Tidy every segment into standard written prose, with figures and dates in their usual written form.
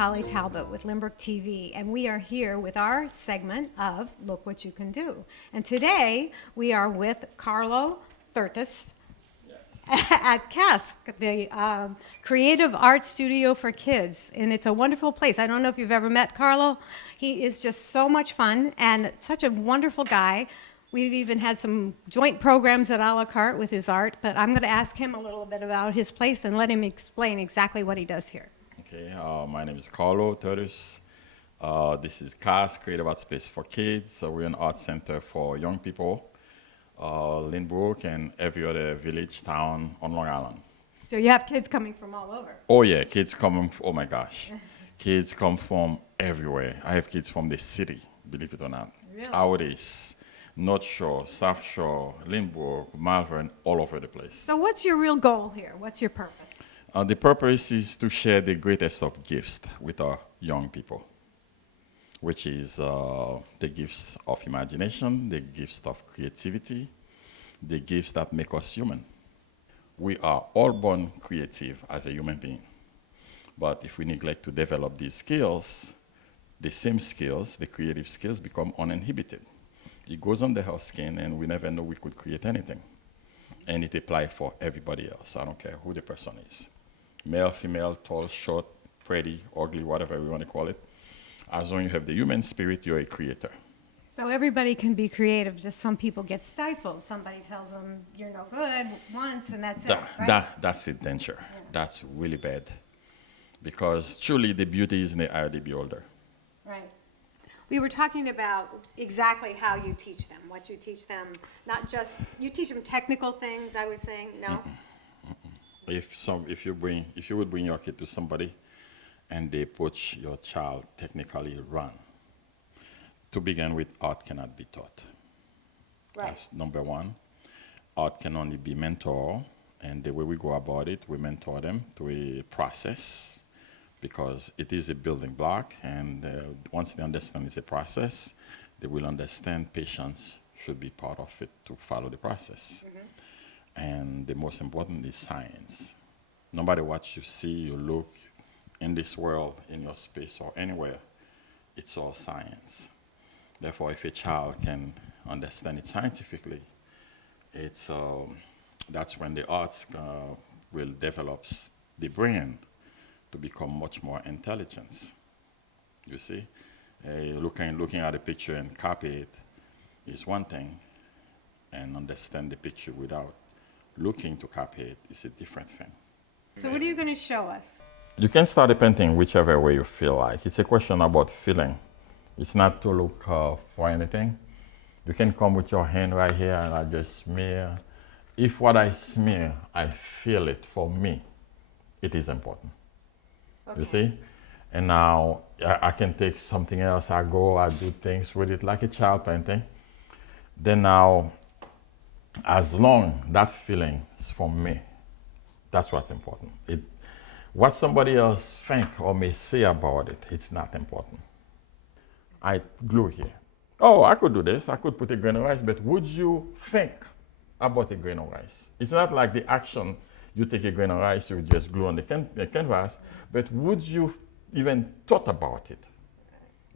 Holly Talbot with Lindbergh TV, and we are here with our segment of Look What You Can Do. And today we are with Carlo Thurtis at CASK, the Creative Art Studio for Kids, and it's a wonderful place. I don't know if you've ever met Carlo. He is just so much fun and such a wonderful guy. We've even had some joint programs at a la carte with his art, but I'm going to ask him a little bit about his place and let him explain exactly what he does here. Okay, my name is Carlo Thurtis. This is CASK, Creative Art Space for Kids. So we're an art center for young people, Lynbrook and every other village, town on Long Island. So you have kids coming from all over. Oh yeah, kids come, oh my gosh. Kids come from everywhere. I have kids from the city, believe it or not. Really? Outways, North Shore, South Shore, Lynbrook, Malvern, all over the place. So what's your real goal here? What's your purpose? The purpose is to share the greatest of gifts with our young people, which is the gifts of imagination, the gifts of creativity, the gifts that make us human. We are all born creative as a human being. But if we neglect to develop these skills, the same skills, the creative skills, become uninhibited. It goes under our skin, and we never know we could create anything. And it applies for everybody else. I don't care who the person is. Male, female, tall, short, pretty, ugly, whatever we want to call it. As long as you have the human spirit, you're a creator. So everybody can be creative, just some people get stifled. Somebody tells them you're no good once and that's it, right? That's the danger. Yeah. That's really bad. Because truly the beauty is in the eye of the beholder. Right. We were talking about exactly how you teach them, what you teach them, not just, you teach them technical things, I was saying, no? Mm-mm. If you would bring your kid to somebody and they push your child technically run, to begin with, art cannot be taught. Right. That's number one. Art can only be mentored, and the way we go about it, we mentor them through a process because it is a building block, and once they understand it's a process, they will understand patience should be part of it to follow the process. Mm-hmm. And the most important is science. No matter what you see, you look in this world, in your space or anywhere, it's all science. Therefore, if a child can understand it scientifically, that's when the arts will develop the brain to become much more intelligent. You see? Looking at a picture and copy it is one thing, and understand the picture without looking to copy it is a different thing. So what are you going to show us? You can start a painting whichever way you feel like. It's a question about feeling. It's not to look for anything. You can come with your hand right here and I just smear. If what I smear, I feel it for me, it is important. Okay. You see? And now I can take something else. I do things with it like a child painting. Then now, as long that feeling is for me, that's what's important. What somebody else think or may say about it, it's not important. I glue here. Oh, I could do this. I could put a grain of rice, but would you think about a grain of rice? It's not like the action, you take a grain of rice, you just glue on the canvas, but would you even thought about it?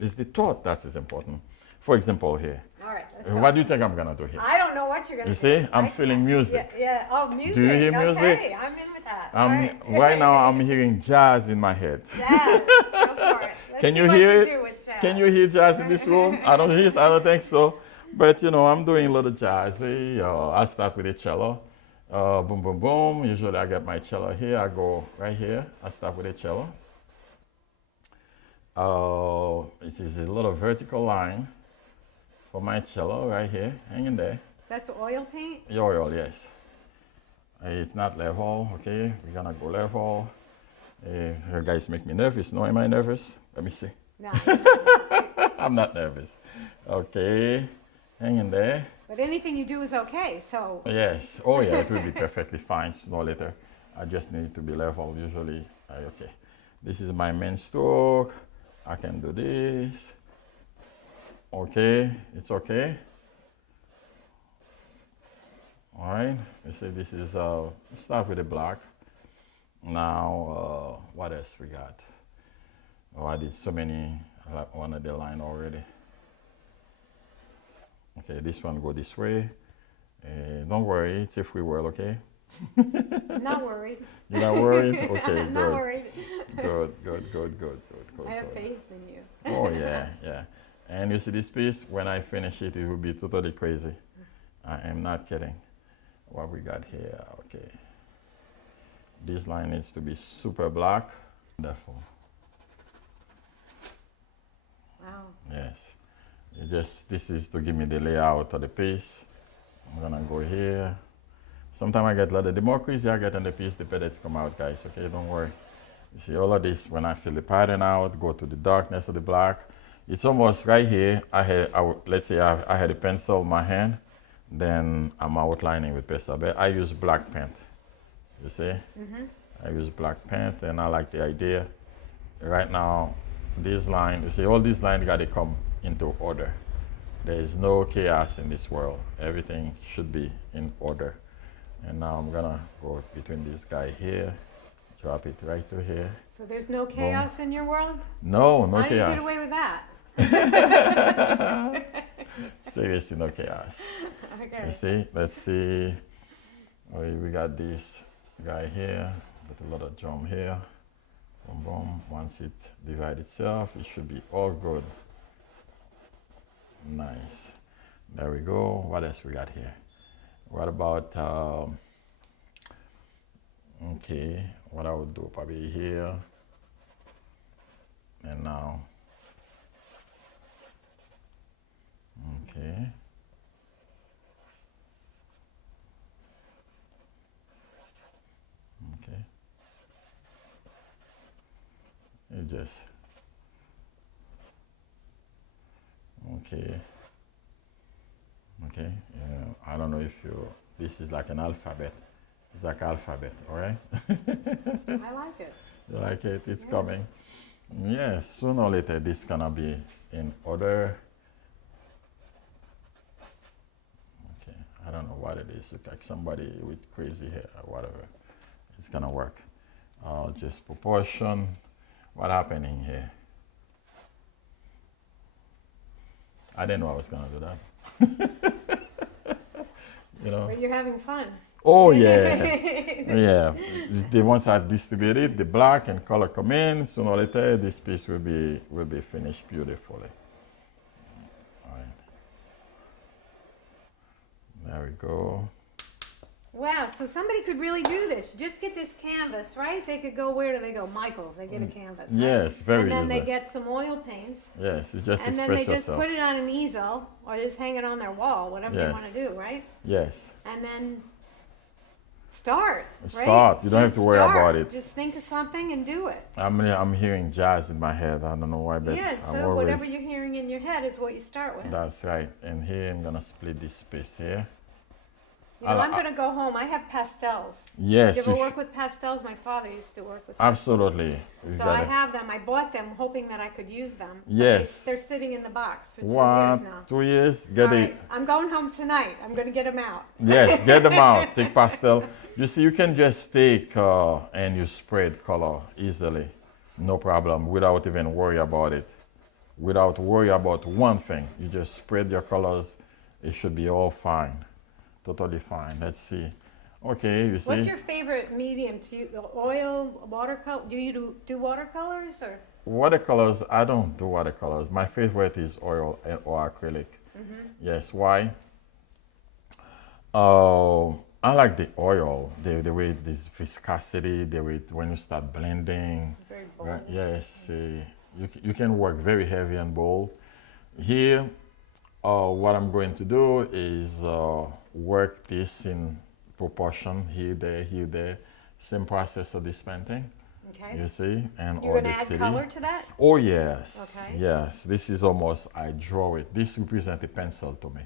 It's the thought that is important. For example, here. All right, what do you think I'm going to do here? I don't know what you're going to do. You see, I'm feeling music. Yeah. Oh, music. Do you hear music? Okay, I'm in with that. Right now, I'm hearing jazz in my head. Jazz. Go for it. Can you hear it? Can you hear jazz in this room? I don't think so. But, I'm doing a little jazzy. I start with a cello. Boom, boom, boom. Usually I get my cello here. I go right here. I start with a cello. This is a little vertical line for my cello right here, hanging there. That's oil paint? Oil, yes. It's not level, okay? We're gonna go level. You guys make me nervous. No, am I nervous? Let me see. No. I'm not nervous. Okay, hanging there. But anything you do is okay, so. Yes. Oh yeah, it will be perfectly fine sooner or later. I just need it to be level usually. Okay. This is my main stroke. I can do this. Okay, it's okay. All right, you see this is, start with the black. Now, what else we got? Oh, I did so many, like one of the line already. Okay, this one go this way. Don't worry, it's a free world, okay? I'm not worried. You're not worried? Okay, I'm not good. worried. Good. I have faith in you. Oh, yeah. And you see this piece, when I finish it, it will be totally crazy. I am not kidding. What we got here, okay. This line needs to be super black. Wonderful. Wow. Yes. This is to give me the layout of the piece. I'm gonna go here. Sometimes I get a lot of, the more crazy I get on the piece, the better it come out, guys, okay? Don't worry. You see all of this, when I fill the pattern out, go to the darkness of the black. It's almost right here. Let's say I had a pencil in my hand, then I'm outlining with pencil. But I use black paint, you see? I use black paint, and I like the idea. Right now, this line, you see, all these lines got to come into order. There is no chaos in this world. Everything should be in order. And now I'm gonna go between this guy here, drop it right to here. So there's no chaos in your world? No How do you chaos. get away with that? Seriously, no chaos. Okay. You see? Let's see. Oh, we got this guy here with a lot of drum here. Boom, boom. Once it divides itself, it should be all good. Nice. There we go. What else we got here? What about, okay, what I would do probably here. And now, okay. Okay. It just, okay. Okay. I don't know if this is like an alphabet. It's like alphabet, all right? I like it. You like it? It's Yeah. coming. Yes, sooner or later this gonna be in order. Okay, I don't know what it is. Look like somebody with crazy hair or whatever. It's gonna work. Just proportion. What happening here? I didn't know I was gonna do that. You know? But you're having fun. Oh yeah, yeah. The ones I distributed, the black and color come in. Sooner or later, this piece will be finished beautifully. All right. There we go. Wow, so somebody could really do this. Just get this canvas, right? They could go, where do they go? Michael's, they get a canvas, right? Yes, very And then easy. they get some oil paints. Yes, it's just And then they express just yourself. put it on an easel or just hang it on their wall, whatever they Yes. want to do, right? Yes. And then start, right? Start. You don't have Just to worry start. about it. Just think of something and do it. I'm hearing jazz in my head. I don't know why, but Yes, I'm so always. whatever you're hearing in your head is what you start with. That's right. And here I'm gonna split this space here. You know, I- I'm going to go home. I have pastels. Yes. You ever you work with pastels? My father used to work with Absolutely. We So got I it. have them. I bought them hoping that I could use them. But Yes. They're sitting in the box for 2 years 1, now. 2 years. Get All it. right, I'm going home tonight. I'm going to get them out. Yes, get them out. Take pastel. You see, you can just take and you spread color easily, no problem, without even worry about it. Without worry about one thing, you just spread your colors. It should be all fine, totally fine. Let's see. Okay, you see. What's your favorite medium? Do you oil, watercolor? Do you do watercolors or? Watercolors, I don't do watercolors. My favorite is oil or acrylic. Yes, why? I like the oil, the way this viscosity, the way when you start blending. Very bold. Right, yes, you can work very heavy and bold. Here, what I'm going to do is work this in proportion, here, there. Same process of this painting, Okay. you see, and You're all going the to add city. color to that? Oh yes, Okay. yes. This is almost, I draw it. This represents a pencil to me,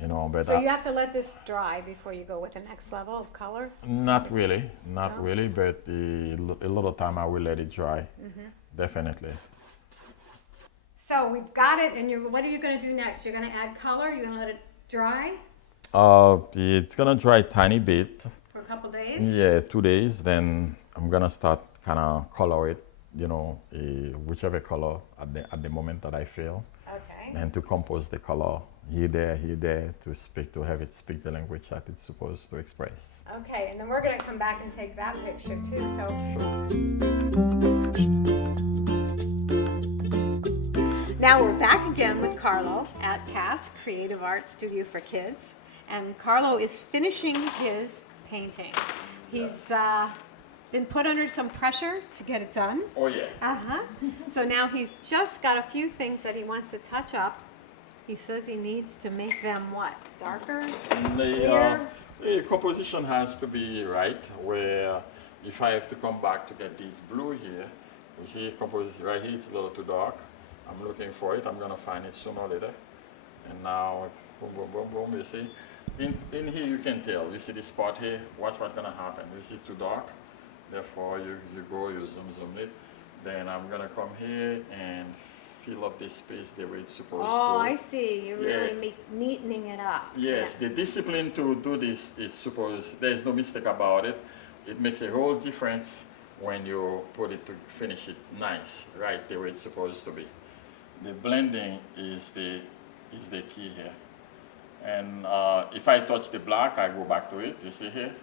you know, but So you have to let this dry before you go with the next level of color? not really, No? but a lot of time I will let it dry, definitely. So we've got it, and what are you going to do next? You're going to add color? You're going to let it dry It's gonna dry a tiny bit. for a couple days? Yeah, 2 days. Then I'm gonna start kind of color it whichever color at the moment that I feel, Okay. and to compose the color here, there, to have it speak the language that it's supposed to express. Okay, and then we're going to come back and take that picture too. So now we're back again with Carlo at CASK, Creative Art Studio for Kids. And Carlo is finishing his painting. He's been put under some pressure to get it done. Oh yeah. Uh-huh. So now he's just got a few things that he wants to touch up. He says he needs to make them what? Darker? The composition has to be right, where if I have to come back to get this blue here, you see composition right here, it's a little too dark. I'm looking for it, I'm gonna find it sooner or later. And now, boom, boom, boom, boom, you see. In here you can tell, you see this spot here, watch what's gonna happen. You see too dark, therefore you zoom it. Then I'm gonna come here and fill up this space the way it's supposed to. Oh, I see. You're really neatening it up. Yes, the discipline to do this is supposed, there's no mistake about it. It makes a whole difference when you put it to finish it nice, right the way it's supposed to be. The blending is the key here. And if I touch the black, I go back to it, you see here?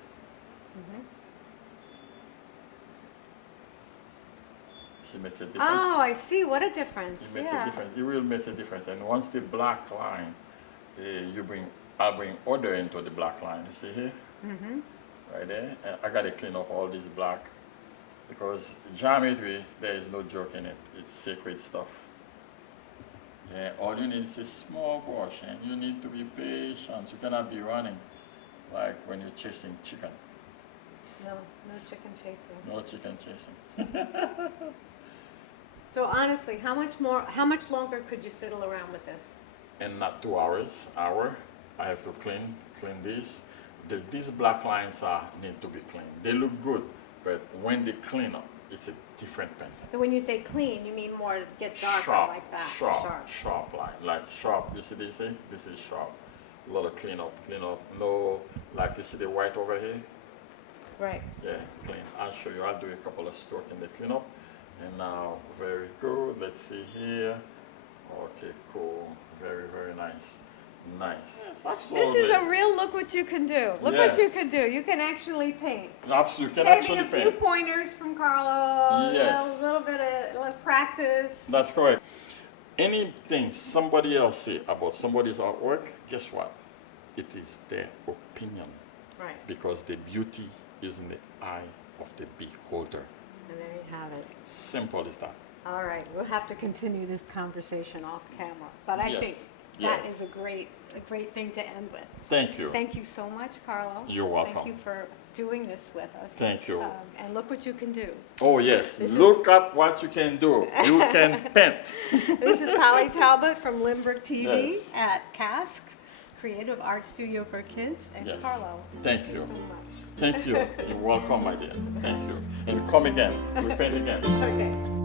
It makes a difference. Oh, I see. What a difference. It makes a difference. It will make a difference. And once the black line, I'll bring order into the black line. You see here? Right there. And I gotta clean up all this black because geometry, there is no joke in it. It's sacred stuff. Yeah, all you need is a small portion. You need to be patient. You cannot be running like when you're chasing chicken. No chicken chasing. No chicken chasing. So honestly, how much longer could you fiddle around with this? And not 2 hours, hour. I have to clean these. These black lines need to be cleaned. They look good, but when they clean up, it's a different painting. So when you say clean, you mean more get darker Sharp, like that? sharp line, like sharp. You see this here? This is sharp. A lot of clean up. No, like you see the white over here? Right. Yeah, clean. I'll show you. I'll do a couple of strokes in the cleanup. And now, very good. Let's see here. Okay, cool. Very, very nice. Nice. Yes, absolutely. This is a real look what you can do. Look what you can do. You can actually paint. Absolutely, you can Maybe actually a few paint. pointers from Carlo. Yes. A little bit of practice. That's correct. Anything somebody else say about somebody's artwork, guess what? It is their opinion. Right. Because the beauty is in the eye of the beholder. And there you have it. Simple as that. All right, we'll have to continue this conversation off camera, but I think that is a great thing to end with. Thank you. Thank you so much, Carlo. You're welcome. Thank you for doing this with us. Thank you. And look what you can do. Oh yes, look at what you can do. You can paint. This is Polly Talbot from Limerick TV Yes. at CASK, Creative Art Studio for Kids, and Yes. Carlo. Thank you. So much. Thank you. You're welcome, my dear. Thank you. And come again. We paint again. Okay.